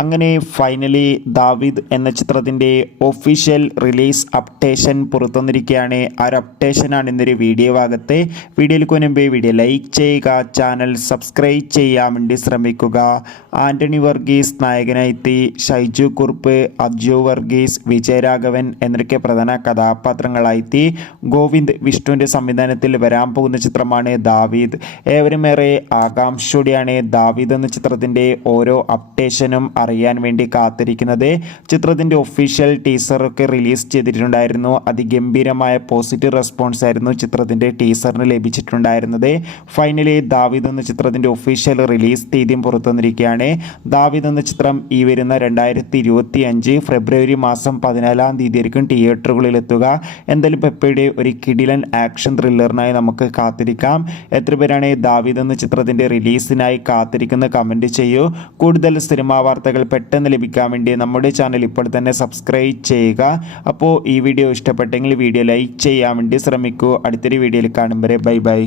അങ്ങനെ ഫൈനലി ദാവീദ് എന്ന ചിത്രത്തിൻ്റെ ഒഫീഷ്യൽ റിലീസ് അപ്ഡേഷൻ പുറത്തുവന്നിരിക്കുകയാണ്. ആ ഒരു അപ്ഡേഷനാണ് ഇന്നൊരു വീഡിയോ ഭാഗത്ത്. വീഡിയോയിലേക്ക് മുൻപേ വീഡിയോ ലൈക്ക് ചെയ്യുക, ചാനൽ സബ്സ്ക്രൈബ് ചെയ്യാൻ വേണ്ടി ശ്രമിക്കുക. ആൻ്റണി വർഗീസ് നായകനായെത്തി, ഷൈജു കുറുപ്പ്, അജു വർഗീസ്, വിജയരാഘവൻ എന്നൊക്കെ പ്രധാന കഥാപാത്രങ്ങളായെത്തി. ഗോവിന്ദ് വിഷ്ണുവിൻ്റെ സംവിധാനത്തിൽ വരാൻ പോകുന്ന ചിത്രമാണ് ദാവീദ്. ഏവരുമേറെ ആകാംക്ഷയോടെയാണ് ദാവീദ് എന്ന ചിത്രത്തിൻ്റെ ഓരോ അപ്ഡേഷനും അറിയാൻ വേണ്ടി കാത്തിരിക്കുന്നത്. ചിത്രത്തിൻ്റെ ഒഫീഷ്യൽ ടീസറൊക്കെ റിലീസ് ചെയ്തിട്ടുണ്ടായിരുന്നു. അതിഗംഭീരമായ പോസിറ്റീവ് റെസ്പോൺസ് ആയിരുന്നു ചിത്രത്തിൻ്റെ ടീസറിന് ലഭിച്ചിട്ടുണ്ടായിരുന്നത്. ഫൈനലി ദാവീദ് എന്ന ചിത്രത്തിൻ്റെ ഒഫീഷ്യൽ റിലീസ് തീയതിയും പുറത്തു വന്നിരിക്കുകയാണ്. ദാവീദ് എന്ന ചിത്രം ഈ വരുന്ന 2025 ഫെബ്രുവരി മാസം 14-ാം തീയതിയായിരിക്കും തിയേറ്ററുകളിൽ എത്തുക. എന്തായാലും പെപ്പയുടെ ഒരു കിടിലൻ ആക്ഷൻ ത്രില്ലറിനായി നമുക്ക് കാത്തിരിക്കാം. എത്ര പേരാണ് ദാവീദ് എന്ന ചിത്രത്തിൻ്റെ റിലീസിനായി കാത്തിരിക്കുന്ന കമൻറ്റ് ചെയ്യൂ. കൂടുതൽ സിനിമാ വാർത്തകൾ പെട്ടെന്ന് ലഭിക്കാൻ വേണ്ടി നമ്മുടെ ചാനൽ ഇപ്പോൾ തന്നെ സബ്സ്ക്രൈബ് ചെയ്യുക. അപ്പോൾ ഈ വീഡിയോ ഇഷ്ടപ്പെട്ടെങ്കിൽ വീഡിയോ ലൈക്ക് ചെയ്യാൻ വേണ്ടി ശ്രമിക്കൂ. അടുത്തൊരു വീഡിയോയിൽ കാണും വരെ ബൈ ബൈ.